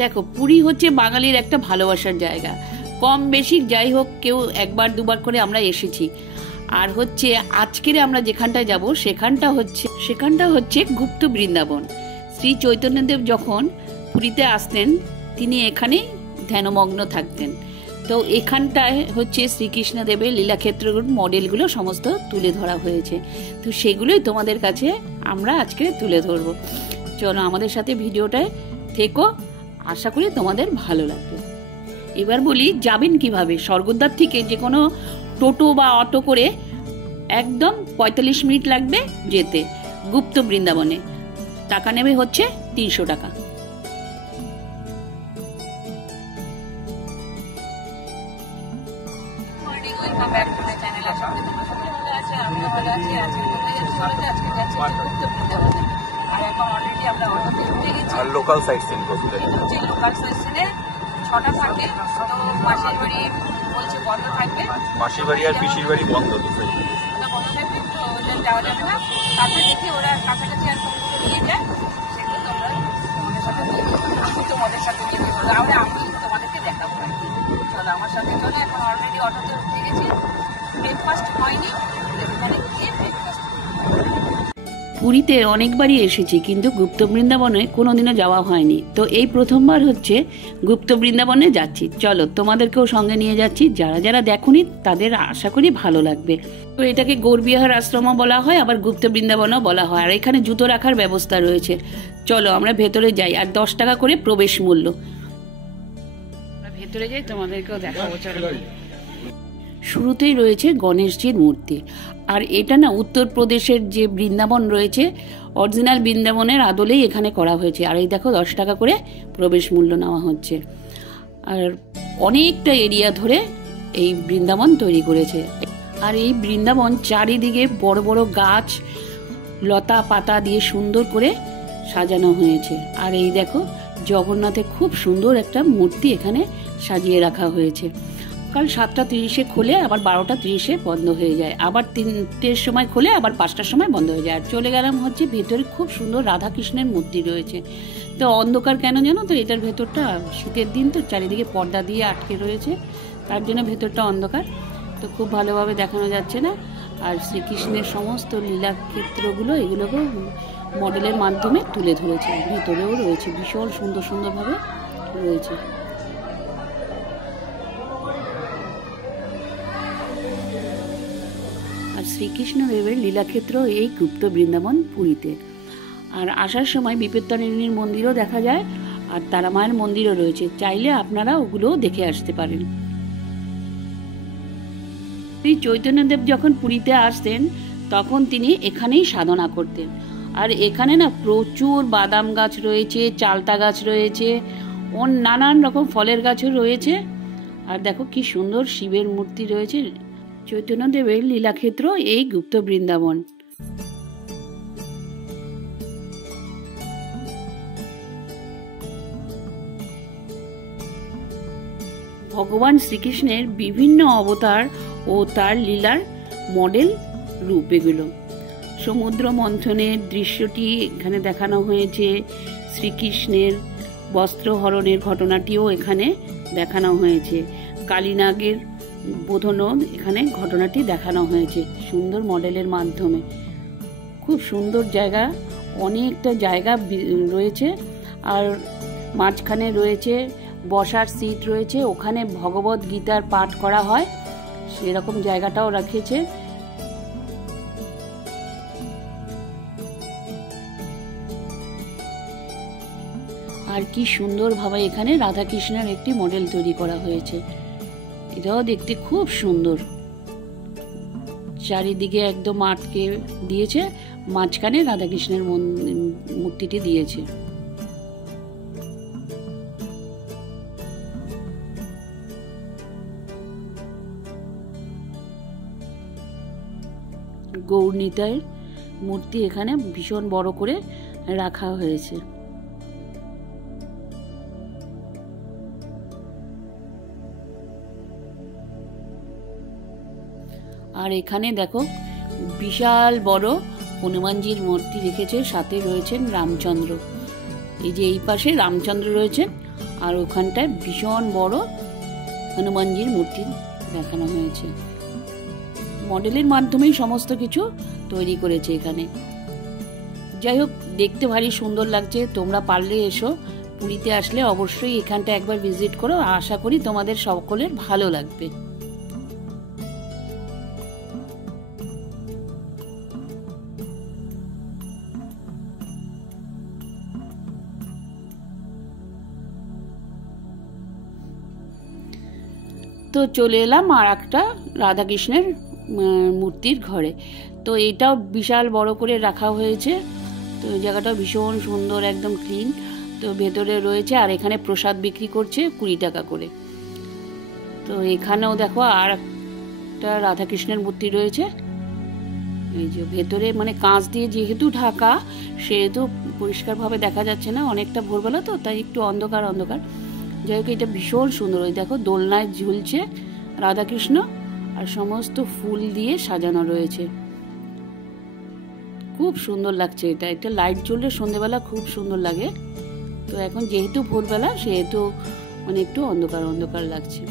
দেখো, পুরী হচ্ছে বাঙালির একটা ভালোবাসার জায়গা। কম বেশি যাই হোক, কেউ একবার দুবার করে আমরা এসেছি। আর হচ্ছে আজকের আমরা যেখানটায় যাব সেখানটা হচ্ছে গুপ্ত বৃন্দাবন। শ্রী চৈতন্যদেব যখন পুরীতে আসতেন তিনি এখানেই ধ্যানমগ্ন থাকতেন। তো এখানটায় হচ্ছে শ্রীকৃষ্ণদেবের লীলাক্ষেত্রগুলোর মডেলগুলো সমস্ত তুলে ধরা হয়েছে। তো সেগুলোই তোমাদের কাছে আমরা আজকে তুলে ধরবো। চলো আমাদের সাথে ভিডিওটায় থেকো, আশা করি তোমাদের ভালো লাগবে। এবার বলি যাবেন কিভাবে। স্বর্গদ্বার থেকে যে কোনো টোটো বা অটো করে একদম 45 মিনিট লাগবে যেতে গুপ্ত বৃন্দাবনে। টাকা নেবে হচ্ছে 300 টাকা। লোকাল সাইট সিন করতে লোকাল সাইট সিনে 6টা থাকে। তো মাসির বাড়ি বলছে বন্ধ থাকবে, মাসির বাড়ি আর পিসির বাড়ি বন্ধ তো বন্ধ থাকবে, তো যাওয়া যাবে না। তারপরে দেখি ওরা কাছাকাছি আর কোনো নিয়ে যায়, সেগুলো তোমরা তোমাদের সাথে নিয়ে তাহলে আমি তোমাদেরকে দেখাবো। চলো আমার সাথে চলো। এখন অলরেডি অটোতে উঠে গেছি, ব্রেকফাস্ট হয়নি, এখানে গিয়ে ব্রেকফাস্ট। পুরীতে অনেকবারই এসেছি, কিন্তু গুপ্ত বৃন্দাবনে কোনোদিনও যাওয়া হয়নি। তো এই প্রথমবার হচ্ছে গুপ্ত বৃন্দাবনে যাচ্ছি। চলো তোমাদেরকেও সঙ্গে নিয়ে যাচ্ছি। যারা যারা দেখোনি তাদের আশা করি ভালো লাগবে। তো এটাকে গৌরবিহার আশ্রমও বলা হয়, আবার গুপ্ত বৃন্দাবনও বলা হয়। আর এখানে জুতো রাখার ব্যবস্থা রয়েছে। চলো আমরা ভেতরে যাই। আর 10 টাকা করে প্রবেশ মূল্য। ভেতরে যাই, তোমাদেরকেও দেখাবো। চলো। শুরুতেই রয়েছে গণেশজির মূর্তি। আর এটা না উত্তরপ্রদেশের যে বৃন্দাবন রয়েছে, অরিজিনাল বৃন্দাবনের আদলেই এখানে করা হয়েছে। আর এই দেখো 10 টাকা করে প্রবেশ মূল্য নেওয়া হচ্ছে। আর অনেকটা এরিয়া ধরে এই বৃন্দাবন তৈরি করেছে। আর এই বৃন্দাবন চারিদিকে বড় বড় গাছ লতা পাতা দিয়ে সুন্দর করে সাজানো হয়েছে। আর এই দেখো জগন্নাথের খুব সুন্দর একটা মূর্তি এখানে সাজিয়ে রাখা হয়েছে। সকাল 7টা 30-এ খোলে, আবার 12টা 30-এ বন্ধ হয়ে যায়, আবার 3টের সময় খোলে, আবার 5টার সময় বন্ধ হয়ে যায়। আর চলে গেলাম হচ্ছে ভেতরে খুব সুন্দর রাধাকৃষ্ণের মূর্তি রয়েছে। তো অন্ধকার কেন জানো তো, এটার ভেতরটা শীতের দিন তো চারিদিকে পর্দা দিয়ে আটকে রয়েছে, তার জন্য ভেতরটা অন্ধকার, তো খুব ভালোভাবে দেখানো যাচ্ছে না। আর শ্রীকৃষ্ণের সমস্ত লীলাক্ষেত্রগুলো এগুলোকেও মডেলের মাধ্যমে তুলে ধরেছে। ভেতরেও রয়েছে, ভীষণ সুন্দর সুন্দরভাবে রয়েছে। আর শ্রীকৃষ্ণদেবের লীলাক্ষেত্র এই গুপ্ত বৃন্দাবন পুরীতে। আর আসার সময় বিপত্তারিণীর মন্দিরও দেখা যায়, আর তারা মায়ের মন্দিরও রয়েছে। চাইলে আপনারা ওগুলোও দেখে আসতে পারেন। শ্রী চৈতন্যদেব যখন পুরীতে আসতেন তখন তিনি এখানেই সাধনা করতেন। আর এখানে না প্রচুর বাদাম গাছ রয়েছে, চালতা গাছ রয়েছে, নানান রকম ফলের গাছও রয়েছে। আর দেখো কি সুন্দর শিবের মূর্তি রয়েছে। চৈতন্যদেবের লীলাক্ষেত্র এই গুপ্ত বৃন্দাবন। ভগবান শ্রীকৃষ্ণের বিভিন্ন অবতার ও তার লীলার মডেল রূপ এগুলো। সমুদ্র মন্থনের দৃশ্যটি এখানে দেখানো হয়েছে। শ্রীকৃষ্ণের বস্ত্রহরণের ঘটনাটিও এখানে দেখানো হয়েছে। কালীনাগের বোধনও এখানে ঘটনাটি দেখানো হয়েছে সুন্দর মডেলের মাধ্যমে। খুব সুন্দর জায়গা, অনেকটা জায়গা রয়েছে। আর মাঝখানে রয়েছে বসার সিট রয়েছে, ওখানে ভগবত গীতার পাঠ করা হয়, সেরকম জায়গাটাও রেখেছে। আর কি সুন্দরভাবে এখানে রাধাকৃষ্ণের একটি মডেল তৈরি করা হয়েছে। এটাও দেখতে খুব সুন্দর। চারিদিকে একদম আটকে দিয়েছে, মাঝখানে রাধাকৃষ্ণের মূর্তিটি দিয়েছে। গৌরনীতার মূর্তি এখানে ভীষণ বড় করে রাখা হয়েছে। আর এখানে দেখো বিশাল বড় হনুমানজির মূর্তি রেখেছে, সাথে রয়েছেন রামচন্দ্র। এই যে এই পাশে রামচন্দ্র রয়েছেন, আর ওখানটায় ভীষণ বড় হনুমানজির মূর্তি দেখানো হয়েছে। মডেলের মাধ্যমেই সমস্ত কিছু তৈরি করেছে এখানে। যাই হোক, দেখতে ভারী সুন্দর লাগছে। তোমরা পারলে এসো, পুরীতে আসলে অবশ্যই এখানটা একবার ভিজিট করো। আশা করি তোমাদের সকলের ভালো লাগবে। তো চলে এলাম আর একটা রাধাকৃষ্ণের মূর্তির ঘরে। তো এটাও বিশাল বড় করে রাখা হয়েছে। তো এই জায়গাটাও ভীষণ সুন্দর, একদম ক্লিন। তো ভেতরে রয়েছে, আর এখানে প্রসাদ বিক্রি করছে 20 টাকা করে। তো এখানেও দেখো আর একটা রাধাকৃষ্ণের মূর্তি রয়েছে। এই যে ভেতরে মানে কাঁচ দিয়ে যেহেতু ঢাকা, সেহেতু পরিষ্কারভাবে দেখা যাচ্ছে না, অনেকটা ভোরবেলা তো, তাই একটু অন্ধকার অন্ধকার। যাই হোক, এটা ভীষণ সুন্দর। ওই দেখো দোলনায় ঝুলছে রাধাকৃষ্ণ, আর সমস্ত ফুল দিয়ে সাজানো রয়েছে। খুব সুন্দর লাগছে এটা। এটা লাইট জ্বললে সন্ধ্যেবেলা খুব সুন্দর লাগে। তো এখন যেহেতু ভোরবেলা, সেহেতু মানে একটু অন্ধকার অন্ধকার লাগছে।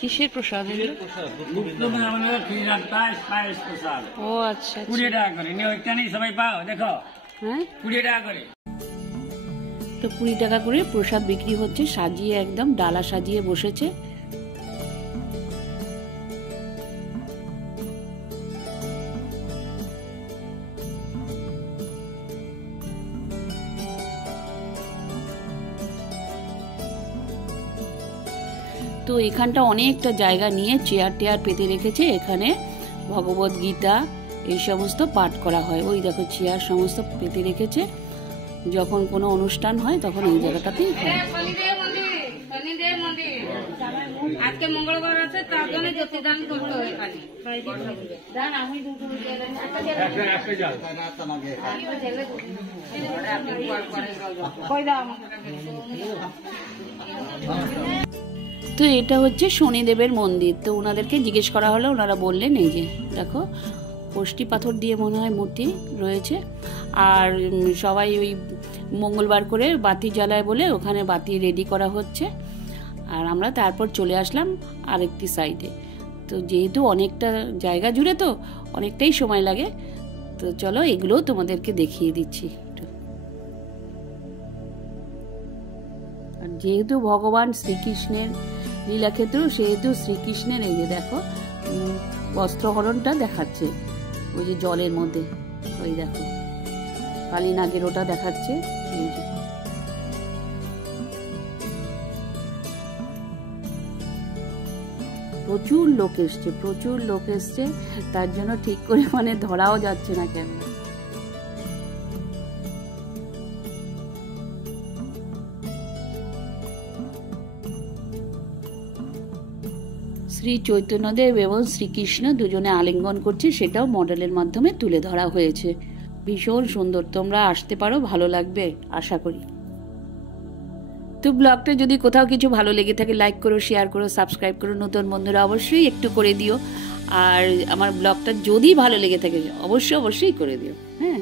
কিসের প্রসাদ? ও আচ্ছা, 20 টাকা করে ওইখানেই সবাই পাও, দেখো। হ্যাঁ, 20 টাকা করে। তো 20 টাকা করে প্রসাদ বিক্রি হচ্ছে, সাজিয়ে একদম ডালা সাজিয়ে বসেছে। তো এখানটা অনেকটা জায়গা নিয়ে চেয়ার টেয়ার পেতে রেখেছে। এখানে ভগবত গীতা এই সমস্ত পাঠ করা হয়। ওই দেখো চেয়ার সমস্ত পেতে রেখেছে। যখন কোনো অনুষ্ঠান হয় তখন এই জায়গাটাতেই হয়। আজকে মঙ্গলবার আছে, তার জন্য জ্যোতিদান করতে হয়। তো এটা হচ্ছে শনিদেবের মন্দির। তো ওনাদেরকে জিজ্ঞেস করা হলো, ওনারা বললেন এই যে দেখো কষ্টি পাথর দিয়ে মনে হয় মূর্তি রয়েছে। আর সবাই ওই মঙ্গলবার করে বাতি জ্বালায় বলে ওখানে বাতি রেডি করা হচ্ছে। আর আমরা তারপর চলে আসলাম আরেকটি সাইডে। তো যেহেতু অনেকটা জায়গা জুড়ে তো অনেকটাই সময় লাগে, তো চলো এগুলো তোমাদেরকে দেখিয়ে দিচ্ছি একটু। আর যেহেতু ভগবান শ্রীকৃষ্ণের লীলাক্ষেত্র, সেহেতু শ্রীকৃষ্ণের এই যে দেখো বস্ত্রহরণটা দেখাচ্ছে ওই যে জলের মধ্যে। ওই দেখো কালী নাগের ওটা দেখাচ্ছে। এই যে প্রচুর লোক এসছে, প্রচুর লোক এসছে, তার জন্য ঠিক করে মানে ধরাও যাচ্ছে না কেন। শ্রী চৈতন্যদেব এবং শ্রীকৃষ্ণ দুজনে আলিঙ্গন করছে, সেটাও মডেলের মাধ্যমে তুলে ধরা হয়েছে। ভীষণ সুন্দর, তোমরা আসতে পারো, ভালো লাগবে আশা করি। তো ব্লগটা যদি কোথাও কিছু ভালো লেগে থাকে লাইক করো, শেয়ার করো, সাবস্ক্রাইব করো। নতুন বন্ধুরা অবশ্যই একটু করে দিও। আর আমার ব্লগটা যদি ভালো লেগে থাকে অবশ্যই করে দিও। হ্যাঁ।